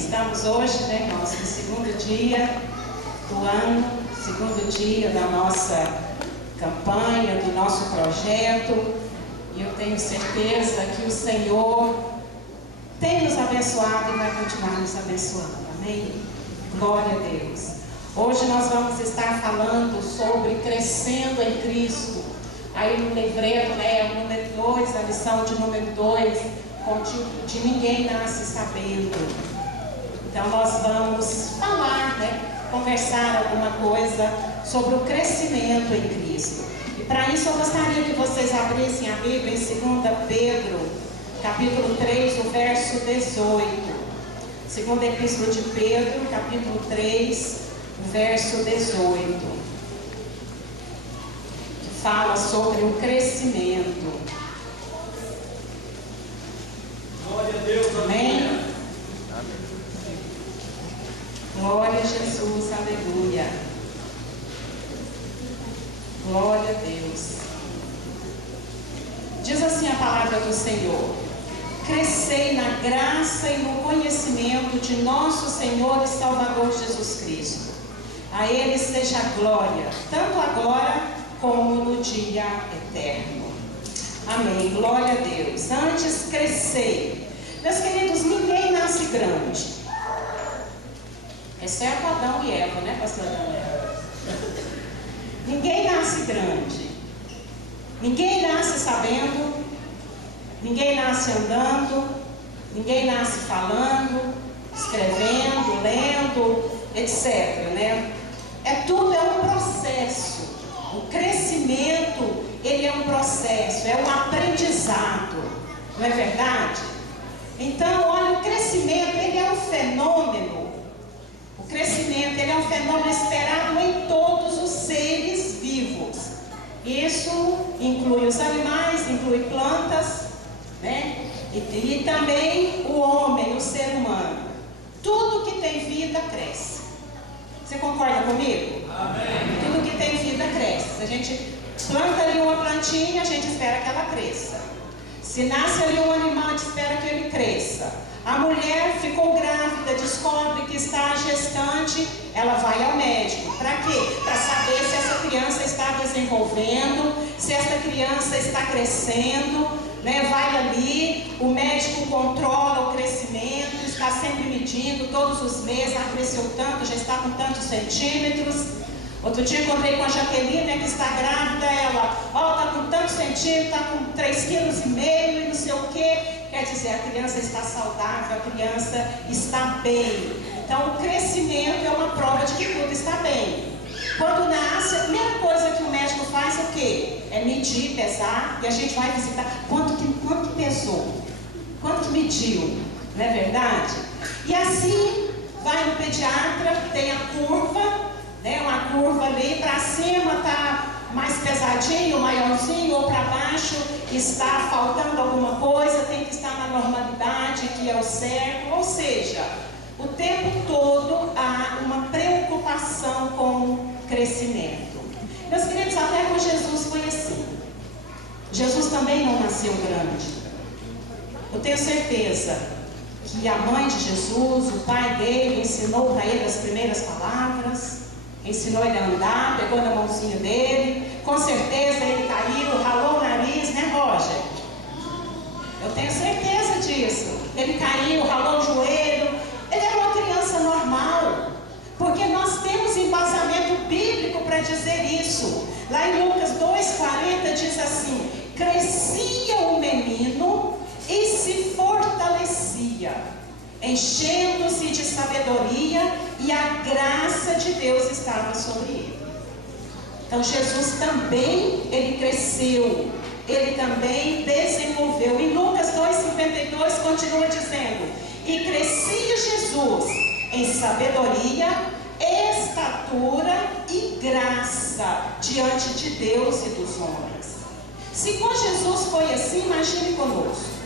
Estamos hoje, né, irmãos, no segundo dia do ano, segundo dia da nossa campanha, do nosso projeto. E eu tenho certeza que o Senhor tem nos abençoado e vai continuar nos abençoando. Amém? Glória a Deus. Hoje nós vamos estar falando sobre crescendo em Cristo. Aí no livreto, né, o número 2, a lição de número 2, com o título de Ninguém Nasce Sabendo. Então nós vamos falar, né, conversar alguma coisa sobre o crescimento em Cristo. E para isso eu gostaria que vocês abrissem a Bíblia em 2 Pedro, capítulo 3, o verso 18. Segunda Epístola de Pedro, capítulo 3, o verso 18. Que fala sobre o crescimento. Glória a Deus, amém? Glória a Jesus, aleluia. Glória a Deus. Diz assim a palavra do Senhor: crescei na graça e no conhecimento de nosso Senhor e Salvador Jesus Cristo. A Ele seja a glória, tanto agora como no dia eterno. Amém. Glória a Deus. Antes crescei. Meus queridos, ninguém nasce grande. Exceto Adão e Eva, né, pastor Adão? Ninguém nasce grande. Ninguém nasce sabendo. Ninguém nasce andando. Ninguém nasce falando, escrevendo, lendo, etc. Né? Tudo é um processo. O crescimento, ele é um processo, é um aprendizado. Não é verdade? Então, olha, o crescimento, ele é um fenômeno. O crescimento, ele é um fenômeno esperado em todos os seres vivos. Isso inclui os animais, inclui plantas, né? E também o homem, o ser humano. Tudo que tem vida cresce. Você concorda comigo? Amém. Tudo que tem vida cresce. Se a gente planta ali uma plantinha, a gente espera que ela cresça. Se nasce ali um animal, a gente espera que ele cresça. A mulher ficou grávida, descobre que está gestante, ela vai ao médico. Para quê? Para saber se essa criança está desenvolvendo, se essa criança está crescendo, né? Vai ali, o médico controla o crescimento, está sempre medindo, todos os meses, cresceu tanto, já está com tantos centímetros. Outro dia encontrei com a Jaqueline, né, que está grávida, ela, está com tantos centímetros, está com 3,5 kg e não sei o quê. Quer dizer, a criança está saudável, a criança está bem. Então, o crescimento é uma prova de que tudo está bem. Quando nasce, a primeira coisa que o médico faz é o quê? É medir, pesar, e a gente vai visitar quanto que pesou, quanto que mediu, não é verdade? E assim, vai no pediatra, tem a curva, né, uma curva ali, para cima está mais pesadinho, maiorzinho, ou para baixo está faltando alguma coisa, tem que estar na normalidade, que é o certo. Ou seja, o tempo todo há uma preocupação com o crescimento. Meus queridos, até com Jesus foi assim. Jesus também não nasceu grande. Eu tenho certeza que a mãe de Jesus, o pai dele, ensinou para ele as primeiras palavras, ensinou ele a andar, pegou na mãozinha dele. Com certeza ele caiu, ralou o nariz, né, Roger? Eu tenho certeza disso. Ele caiu, ralou o joelho. Ele era uma criança normal, porque nós temos embasamento bíblico para dizer isso. Lá em Lucas 2,40 diz assim: crescia o menino e se fortalecia, enchendo-se de sabedoria, e a graça de Deus estava sobre ele. Então Jesus também, ele cresceu, ele também desenvolveu. Em Lucas 2,52 continua dizendo: e crescia Jesus em sabedoria, estatura e graça diante de Deus e dos homens. Se com Jesus foi assim, imagine conosco.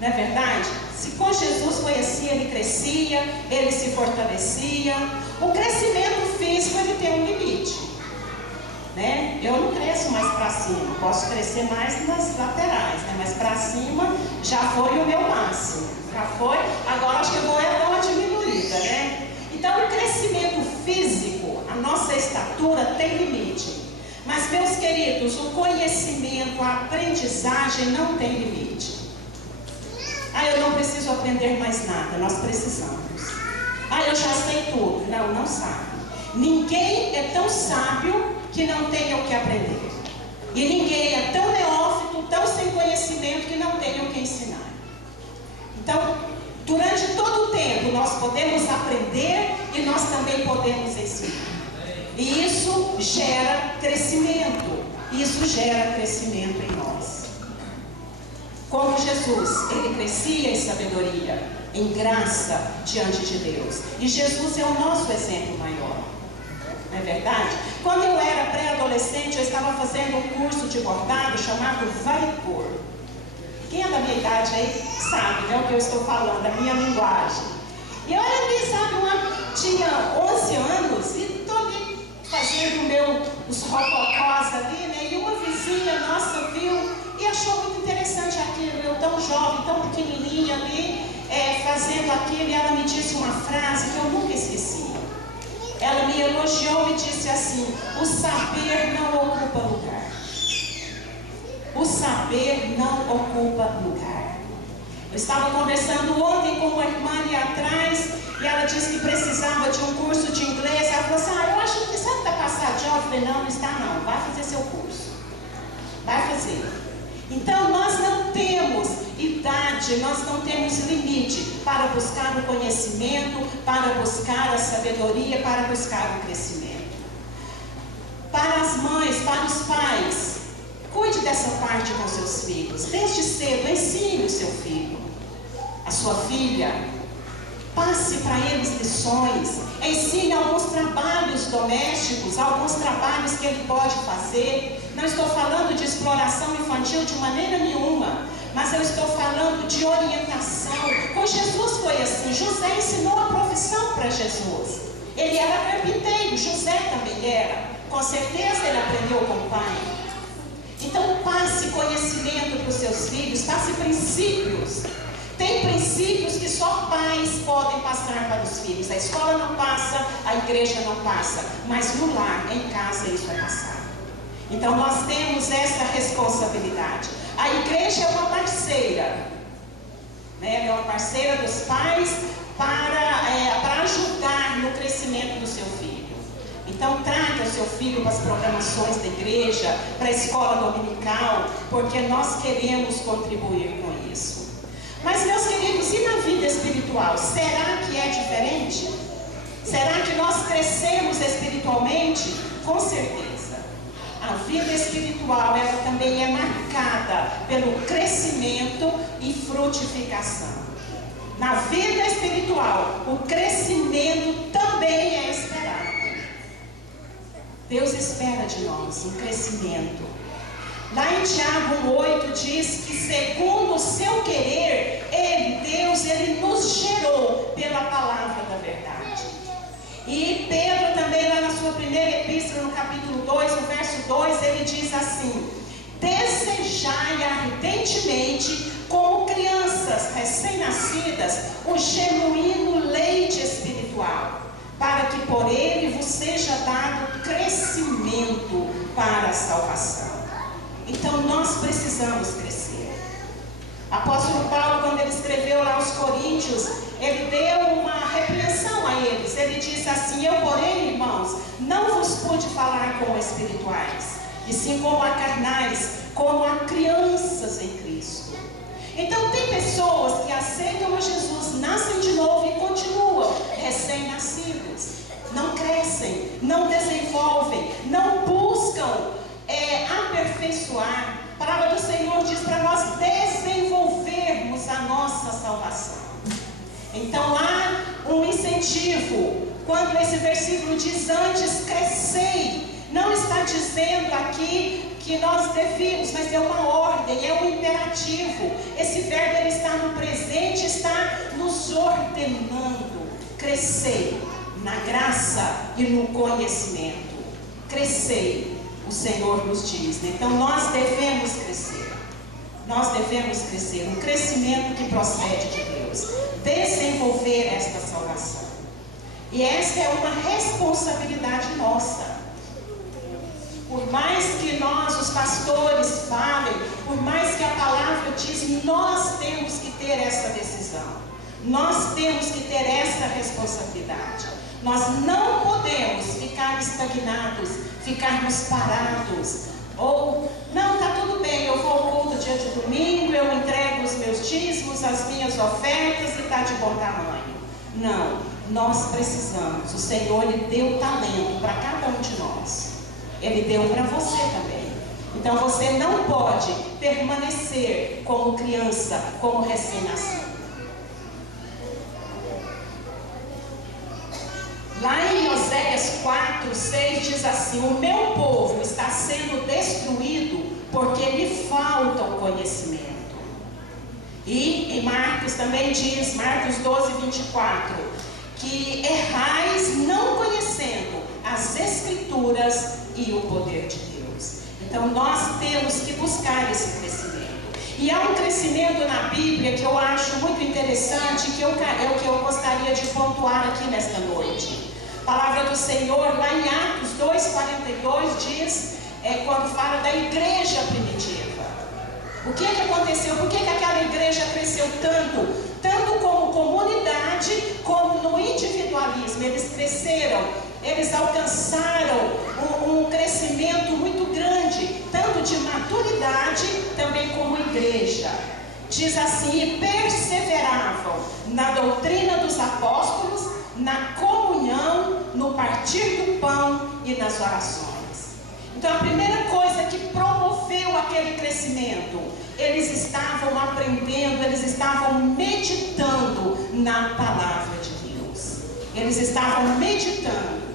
Não é verdade? Se com Jesus foi assim, ele crescia, ele se fortalecia. O crescimento físico, ele tem um limite, né? Eu não cresço mais para cima, posso crescer mais nas laterais, né? Mas para cima já foi o meu máximo. Já foi, agora acho que eu vou nossa estatura tem limite. Mas, meus queridos, o conhecimento, a aprendizagem não tem limite. Eu não preciso aprender mais nada. Nós precisamos. Eu já sei tudo. Não sabe. Ninguém é tão sábio que não tenha o que aprender. E ninguém é tão neófito, tão sem conhecimento que não tenha o que ensinar. Então, durante todo o tempo, nós podemos aprender e nós também podemos ensinar. E isso gera crescimento. Isso gera crescimento em nós. Como Jesus, ele crescia em sabedoria, em graça diante de Deus. E Jesus é o nosso exemplo maior. Não é verdade? Quando eu era pré-adolescente, eu estava fazendo um curso de bordado chamado Vai Por. Quem é da minha idade aí sabe, né, o que eu estou falando, a minha linguagem. E eu era ali, sabe, tinha 11 anos e estou ali fazendo os rococós ali, né? E uma vizinha nossa viu e achou muito interessante aquilo. Eu tão jovem, tão pequenininha ali, fazendo aquilo, e ela me disse uma frase que eu nunca esqueci. Ela me elogiou e disse assim: o saber não ocupa lugar. O saber não ocupa lugar. Eu estava conversando ontem com uma irmã ali atrás, e ela disse que precisava de um curso de inglês. Ela falou assim: eu acho que você está passadinho. Eu falei: não está não, vai fazer seu curso. Vai fazer. Então nós não temos idade, nós não temos limite para buscar o conhecimento, para buscar a sabedoria, para buscar o crescimento. Para as mães, para os pais, cuide dessa parte com seus filhos. Desde cedo, ensine o seu filho, a sua filha. Passe para eles lições. Ensine alguns trabalhos domésticos, alguns trabalhos que ele pode fazer. Não estou falando de exploração infantil de maneira nenhuma, mas eu estou falando de orientação. Com Jesus foi assim. José ensinou a profissão para Jesus. Ele era carpinteiro, José também era. Com certeza ele aprendeu com o pai. Então passe conhecimento para os seus filhos, passe princípios. Tem princípios que só pais podem passar para os filhos. A escola não passa, a igreja não passa, mas no lar, em casa, isso é passado. Então nós temos essa responsabilidade. A igreja é uma parceira, né? É uma parceira dos pais para ajudar no crescimento do seu filho. Então traga o seu filho para as programações da igreja, para a escola dominical, porque nós queremos contribuir com isso. Mas, meus queridos, e na vida espiritual? Será que é diferente? Será que nós crescemos espiritualmente? Com certeza. A vida espiritual, ela também é marcada pelo crescimento e frutificação. Na vida espiritual, o crescimento também é esperado. Deus espera de nós um crescimento. Lá em Tiago 8 diz que segundo o seu querer, Deus, Ele nos gerou pela palavra da verdade. E Pedro também lá na sua primeira epístola, no capítulo 2, no verso 2, ele diz assim: desejai ardentemente, como crianças recém-nascidas, o genuíno leite espiritual, para que por ele vos seja dado crescimento para a salvação. Então nós precisamos crescer. Apóstolo Paulo, quando ele escreveu lá aos Coríntios, ele deu uma repreensão a eles. Ele disse assim: eu, porém, irmãos, não vos pude falar como espirituais, e sim como a carnais, como a crianças em Cristo. Então tem pessoas que aceitam a Jesus, nascem de novo e continuam recém-nascidos. Não crescem, não desenvolvem, não buscam aperfeiçoar. A palavra do Senhor diz para nós desenvolvermos a nossa salvação. Então há um incentivo. Quando esse versículo diz antes crescei, não está dizendo aqui que nós devemos, mas é uma ordem, é um imperativo. Esse verbo ele está no presente, está nos ordenando. Crescei na graça e no conhecimento. Crescei. O Senhor nos diz, né? Então nós devemos crescer. Nós devemos crescer. Um crescimento que procede de Deus. Desenvolver esta salvação. E essa é uma responsabilidade nossa. Por mais que nós, os pastores, falem, por mais que a palavra diz, nós temos que ter essa decisão. Nós temos que ter essa responsabilidade. Nós não podemos ficar estagnados, ficarmos parados. Ou, não, está tudo bem, eu vou ao culto dia de domingo, eu entrego os meus dízimos, as minhas ofertas e está de bom tamanho. Não, nós precisamos. O Senhor, Ele deu talento para cada um de nós. Ele deu para você também. Então você não pode permanecer como criança, como recém-nascido. Lá em Oséias 4:6 diz assim: o meu povo está sendo destruído porque lhe falta o conhecimento. E em Marcos também diz, Marcos 12:24, que errais não conhecendo as Escrituras e o poder de Deus. Então nós temos que buscar esse crescimento. E há um crescimento na Bíblia que eu acho muito interessante, que eu gostaria de pontuar aqui nesta noite. A palavra do Senhor, lá em Atos 2:42, diz, quando fala da igreja primitiva. O que aconteceu? Por que aquela igreja cresceu tanto? Tanto como comunidade, como no individualismo. Eles cresceram, eles alcançaram um crescimento muito grande, tanto de maturidade, também como igreja. Diz assim: e perseveravam na doutrina dos apóstolos, na comunhão, no partir do pão e nas orações. Então a primeira coisa que promoveu aquele crescimento, eles estavam aprendendo, eles estavam meditando na palavra de Deus. Eles estavam meditando.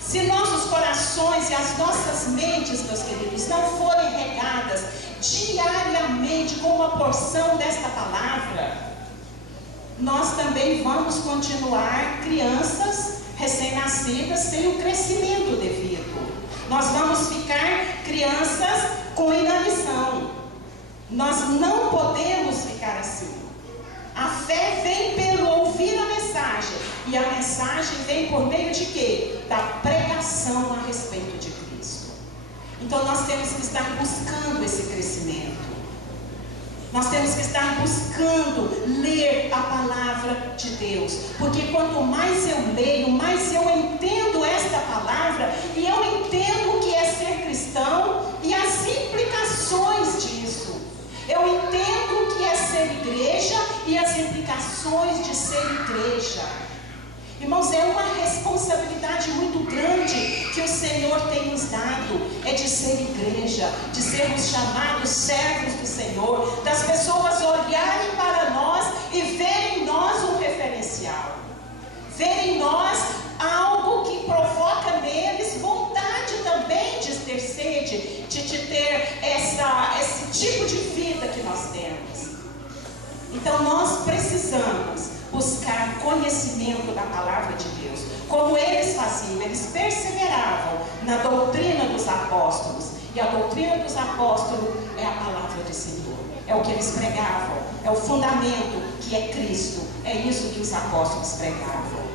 Se nossos corações e as nossas mentes, meus queridos, não forem regadas diariamente com uma porção desta palavra, nós também vamos continuar crianças recém-nascidas sem o crescimento devido. Nós vamos ficar crianças com inanição. Nós não podemos ficar assim. A fé vem pelo ouvir a mensagem. E a mensagem vem por meio de quê? Da pregação a respeito de Cristo. Então nós temos que estar buscando esse crescimento. Nós temos que estar buscando ler a palavra de Deus. Porque quanto mais eu leio, mais eu entendo esta palavra. E eu entendo o que é ser cristão e as implicações disso. Eu entendo o que é ser igreja e as implicações de ser igreja. Irmãos, é uma responsabilidade muito grande que o Senhor tem nos dado. É de ser igreja, de sermos chamados servos do Senhor, das pessoas olharem para nós e verem em nós um referencial. Verem em nós algo que provoca neles vontade também de ter sede, de ter esse tipo de vida que nós temos. Então nós precisamos buscar conhecimento da palavra de Deus, como eles faziam. Eles perseveravam na doutrina dos apóstolos, e a doutrina dos apóstolos é a palavra do Senhor, é o que eles pregavam, é o fundamento que é Cristo. É isso que os apóstolos pregavam.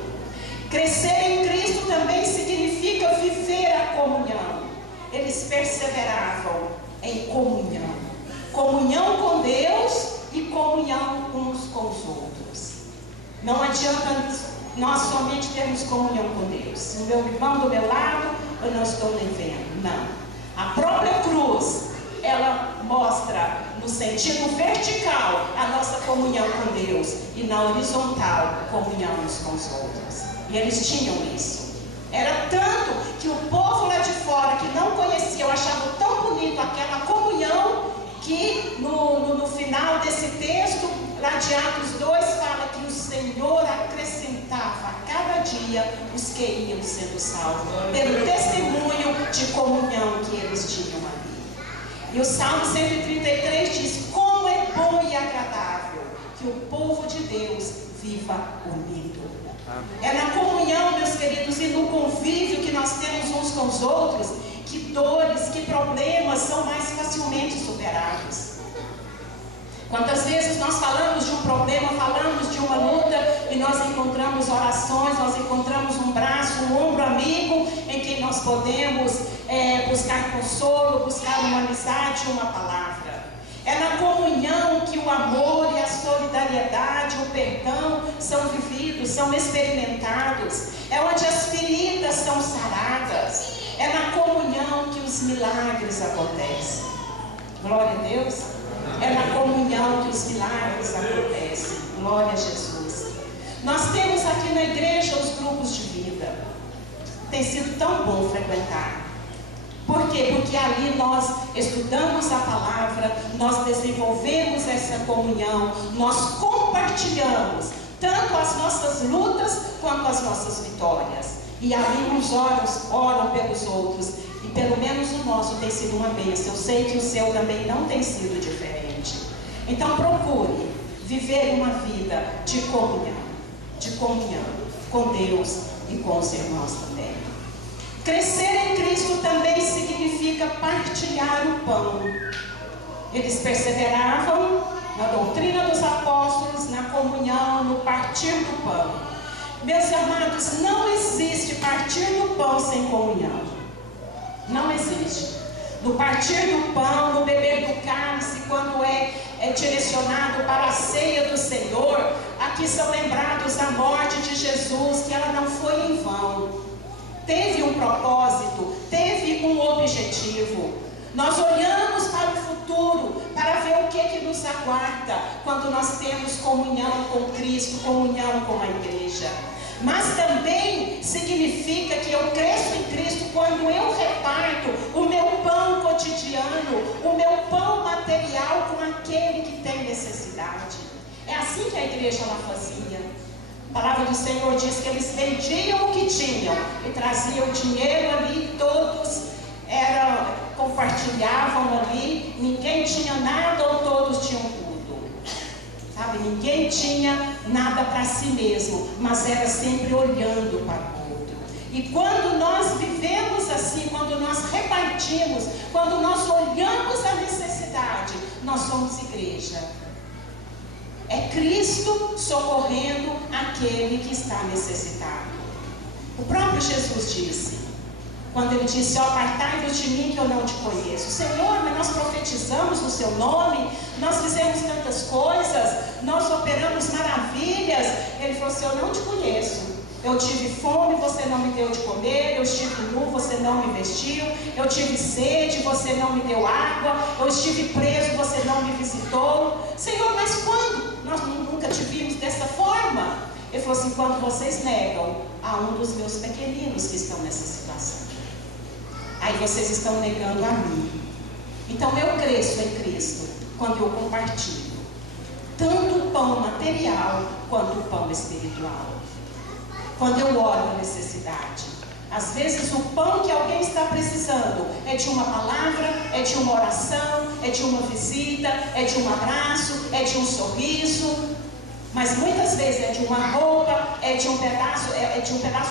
Crescer em Cristo também significa viver a comunhão. Eles perseveravam em comunhão, comunhão com Deus e comunhão uns com os outros. Não adianta nós somente termos comunhão com Deus. Se o meu irmão do meu lado, eu não estou nem vendo. Não. A própria cruz, ela mostra no sentido vertical a nossa comunhão com Deus, e na horizontal, comunhão uns com os outros. E eles tinham isso. Era tanto que o povo lá de fora, que não conhecia, eu achava tão bonito aquela comunhão, que no final desse texto, lá de Atos 2, fala que o Senhor acrescentava a cada dia os que iam sendo salvos, pelo testemunho de comunhão que eles tinham ali. E o Salmo 133 diz: como é bom e agradável que o povo de Deus viva unido. É na comunhão, meus queridos, e no convívio que nós temos uns com os outros, que dores, que problemas são mais facilmente superados. Quantas vezes nós falamos de um problema, falamos de uma luta, e nós nós encontramos orações, nós encontramos um braço, um ombro amigo em quem nós podemos buscar consolo, buscar uma amizade, uma palavra. É na comunhão que o amor e a solidariedade, o perdão são vividos, são experimentados. É onde as feridas são saradas. É na comunhão que os milagres acontecem. Glória a Deus. É na comunhão que os milagres acontecem. Glória a Jesus. Nós temos aqui na igreja os grupos de vida. Tem sido tão bom frequentar. Por quê? Porque ali nós estudamos a palavra, nós desenvolvemos essa comunhão, nós compartilhamos tanto as nossas lutas quanto as nossas vitórias. E ali uns oram pelos outros. E pelo menos o nosso tem sido uma bênção. Eu sei que o seu também não tem sido diferente. Então procure viver uma vida de comunhão com Deus e com os irmãos também. Crescer em Cristo também significa partilhar o pão. Eles perseveravam na doutrina dos apóstolos, na comunhão, no partir do pão. Meus amados, não existe partir do pão sem comunhão. Não existe. No partir do pão, no beber do cálice, quando é direcionado para a ceia do Senhor, aqui são lembrados a morte de Jesus, que ela não foi em vão. Teve um propósito, teve um objetivo. Nós olhamos para o futuro, para ver o que nos aguarda quando nós temos comunhão com Cristo, comunhão com a igreja. Mas também significa que eu cresço em Cristo quando eu reparto o meu pão cotidiano, o meu pão material com aquele que tem necessidade. É assim que a igreja ela fazia. A palavra do Senhor diz que eles vendiam o que tinham e traziam o dinheiro ali, todos compartilhavam ali, ninguém tinha nada ou todos tinham tudo. Sabe, ninguém tinha nada para si mesmo, mas era sempre olhando para o outro. E quando nós vivemos assim, quando nós repartimos, quando nós olhamos a necessidade, nós somos igreja. É Cristo socorrendo aquele que está necessitado. O próprio Jesus disse, quando ele disse: apartai-vos de mim que eu não te conheço. Senhor, mas nós profetizamos no seu nome, nós fizemos tantas coisas, nós operamos maravilhas. Ele falou assim: eu não te conheço. Eu tive fome, você não me deu de comer. Eu estive nu, você não me vestiu. Eu tive sede, você não me deu água. Eu estive preso, você não me visitou. Senhor, mas quando? Nós nunca te vimos dessa forma. Ele falou assim: quando vocês negam a um dos meus pequeninos que estão nessa situação, aí vocês estão negando a mim. Então eu cresço em Cristo quando eu compartilho tanto o pão material quanto o pão espiritual. Quando eu oro a necessidade. Às vezes o pão que alguém está precisando é de uma palavra, é de uma oração, é de uma visita, é de um abraço, é de um sorriso. Mas muitas vezes é de uma roupa, é de um pedaço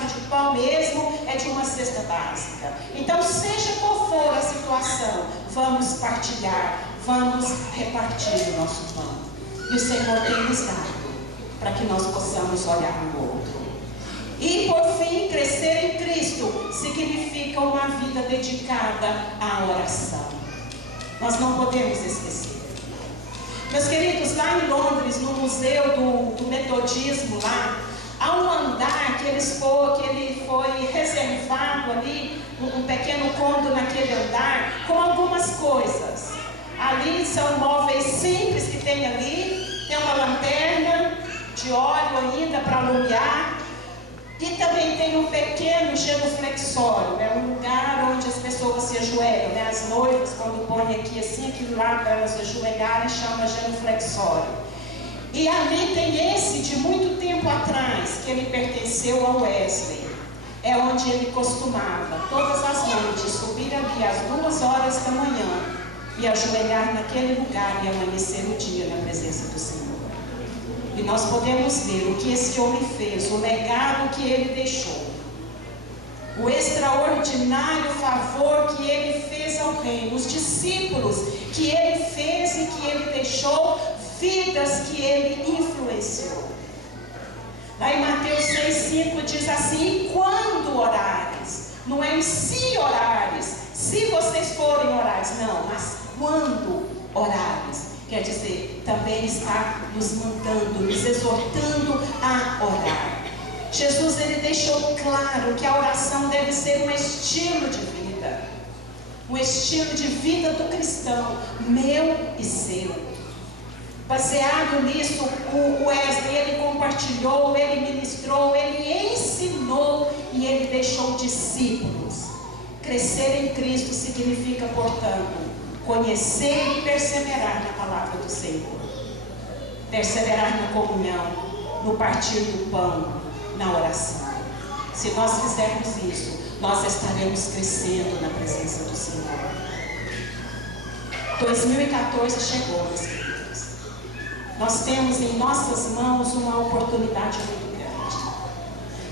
de pão mesmo, é de uma cesta básica. Então, seja qual for a situação, vamos partilhar, vamos repartir o nosso pão. E o Senhor tem nos dado para que nós possamos olhar no outro. E por fim, crescer em Cristo significa uma vida dedicada à oração. Nós não podemos esquecer. Meus queridos, lá em Londres, no Museu do Metodismo, lá, há um andar que ele foi reservado ali, um pequeno cômodo naquele andar, com algumas coisas. Ali são móveis simples que tem ali, tem uma lanterna de óleo ainda para alumiar, e também tem um pequeno genuflexório, um lugar onde as pessoas se ajoelham, as noivas, quando põem aqui assim, aquilo lá para elas ajoelharem, chama genuflexório. E ali tem esse de muito tempo atrás, que ele pertenceu ao Wesley. É onde ele costumava, todas as noites, subir ali às 2 horas da manhã e ajoelhar naquele lugar e amanhecer o dia na presença do Senhor. E nós podemos ver o que esse homem fez, o legado que ele deixou, o extraordinário favor que ele fez ao reino, os discípulos que ele fez e que ele deixou, vidas que ele influenciou. Lá em versículo diz assim: e quando orares, não é em si orares, se vocês forem orares, não, mas quando orares. Quer dizer, também está nos mandando, nos exortando a orar. Jesus, ele deixou claro que a oração deve ser um estilo de vida. Um estilo de vida do cristão, meu e seu. Baseado nisso, o Wesley, ele compartilhou, ele ministrou, ele ensinou e ele deixou discípulos. Crescer em Cristo significa, portanto, conhecer e perseverar na palavra do Senhor. Perseverar na comunhão, no partir do pão, na oração. Se nós fizermos isso, nós estaremos crescendo na presença do Senhor. 2014 chegou, meus queridos. Nós temos em nossas mãos uma oportunidade muito grande.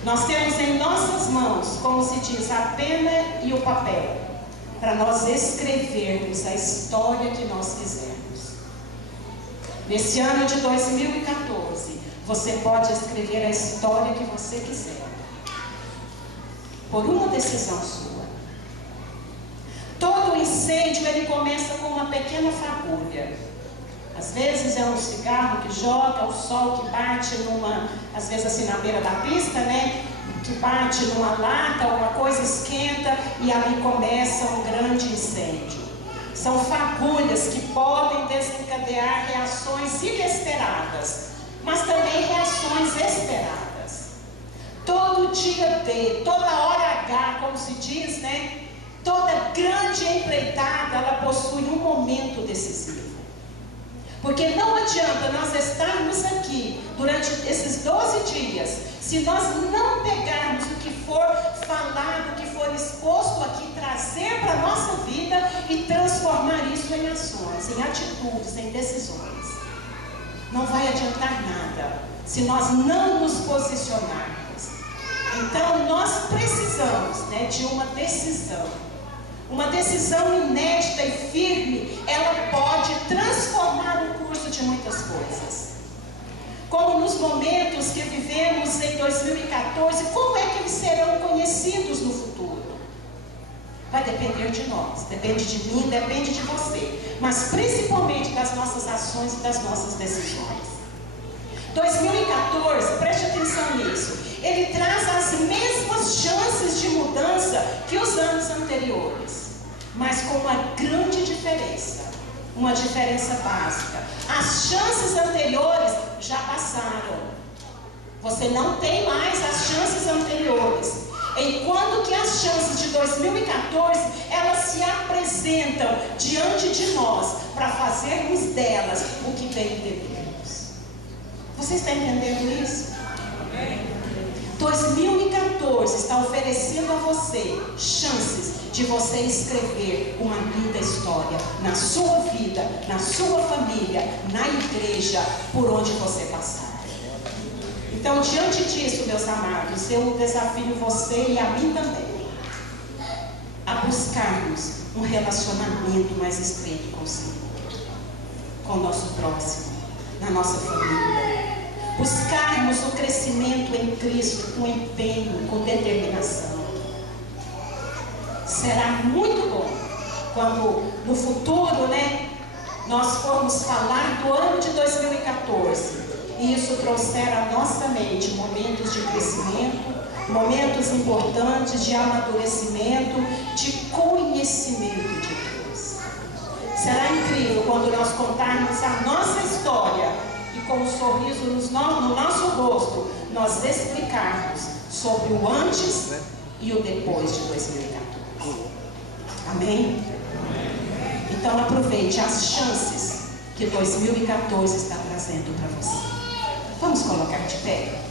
Nós temos em nossas mãos, como se diz, a pena e o papel, para nós escrevermos a história que nós quisermos. Nesse ano de 2014, você pode escrever a história que você quiser, por uma decisão sua. Todo incêndio, ele começa com uma pequena fagulha. Às vezes é um cigarro que joga, o sol que bate às vezes assim na beira da pista, né? Que bate numa lata, alguma coisa esquenta e ali começa um grande incêndio. São fagulhas que podem desencadear reações inesperadas, mas também reações esperadas. Todo dia D, toda hora H, como se diz, né? Toda grande empreitada, ela possui um momento decisivo. Porque não adianta nós estarmos aqui durante esses 12 dias, se nós não pegarmos o que for falado, o que for exposto aqui, trazer para a nossa vida e transformar isso em ações, em atitudes, em decisões. Não vai adiantar nada se nós não nos posicionarmos. Então nós precisamos, né, de uma decisão. Uma decisão inédita e firme, ela pode transformar o curso de muitas coisas. Como nos momentos que vivemos em 2014, como é que eles serão conhecidos no futuro? Vai depender de nós, depende de mim, depende de você, mas principalmente das nossas ações e das nossas decisões. 2014, preste atenção nisso, ele traz as mesmas chances de mudança que os anos anteriores, mas com uma grande diferença, uma diferença básica. As chances anteriores já passaram, você não tem mais as chances anteriores, enquanto que as chances de 2014, elas se apresentam diante de nós, para fazermos delas o que bem devemos. Você está entendendo isso? 2014 está oferecendo a você chances de você escrever uma linda história na sua vida, na sua família, na igreja, por onde você passar. Então, diante disso, meus amados, eu desafio você e a mim também a buscarmos um relacionamento mais estreito com o Senhor, com o nosso próximo, na nossa família. Buscarmos o crescimento em Cristo com empenho, com determinação. Será muito bom quando no futuro, né, nós formos falar do ano de 2014 e isso trouxer à nossa mente momentos de crescimento, momentos importantes de amadurecimento, de conhecimento de Deus. Será incrível quando nós contarmos a nossa história e com um sorriso no nosso rosto, nós explicarmos sobre o antes e o depois de 2014. Amém? Então aproveite as chances que 2014 está trazendo para você. Vamos colocar de pé?